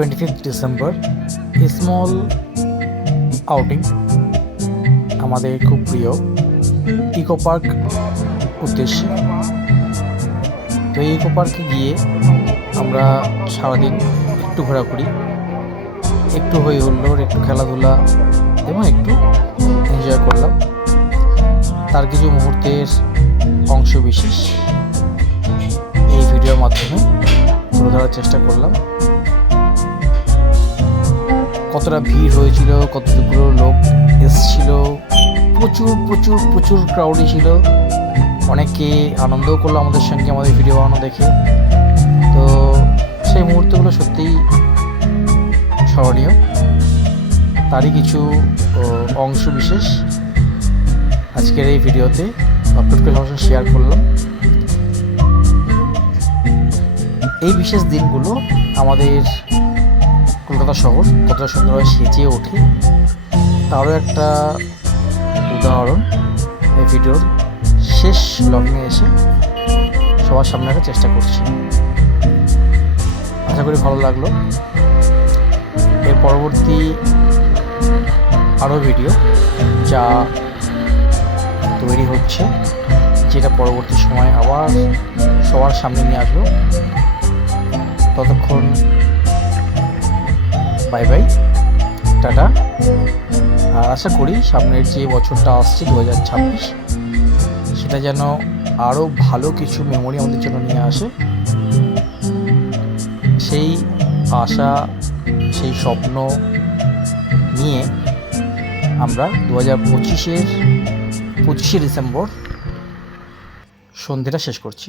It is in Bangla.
25th ডিসেম্বর স্মল আউটিং আমাদের খুব প্রিয় ইকো পার্ক উদ্দেশ্যে। তো এই ইকো পার্কে গিয়ে আমরা সারাদিন একটু ঘোরাঘুরি, একটু হই হুল্লোড়, একটু খেলাধুলা এবং একটু এনজয় করলাম। তার কিছু মুহূর্তের অংশ বিশেষ এই ভিডিওর মাধ্যমে তুলে ধরার চেষ্টা করলাম। কতটা ভিড় হয়েছিল, কতগুলো লোক এসেছিল, প্রচুর প্রচুর প্রচুর ক্রাউডই ছিল। অনেকে আনন্দও করলো আমাদের সঙ্গে আমাদের ভিডিও বানানো দেখে। তো সেই মুহূর্তগুলো সত্যিই স্মরণীয়। তারই কিছু অংশ বিশেষ আজকের এই ভিডিওতে আপলোড করে সবার সঙ্গে শেয়ার করলাম। এই বিশেষ দিনগুলো আমাদের কলকাতা শহর কতটা সুন্দরভাবে সেজে ওঠে তারও একটা উদাহরণ এই ভিডিওর শেষ লগ্নে এসে সবার সামনে রাখার চেষ্টা করছি। আশা করি ভালো লাগলো। এর পরবর্তী আরও ভিডিও যা তৈরি হচ্ছে, যেটা পরবর্তী সময় আবার সবার সামনে নিয়ে আসবো। ততক্ষণ বাই বাই, টাটা। আর আশা করি সামনের যে বছরটা আসছে 2026 সেটা যেন আরও ভালো কিছু মেমোরি আমাদের জন্য নিয়ে আসে। সেই আশা, সেই স্বপ্ন নিয়ে আমরা 2025-এর 25শে ডিসেম্বর সন্ধ্যেটা শেষ করছি।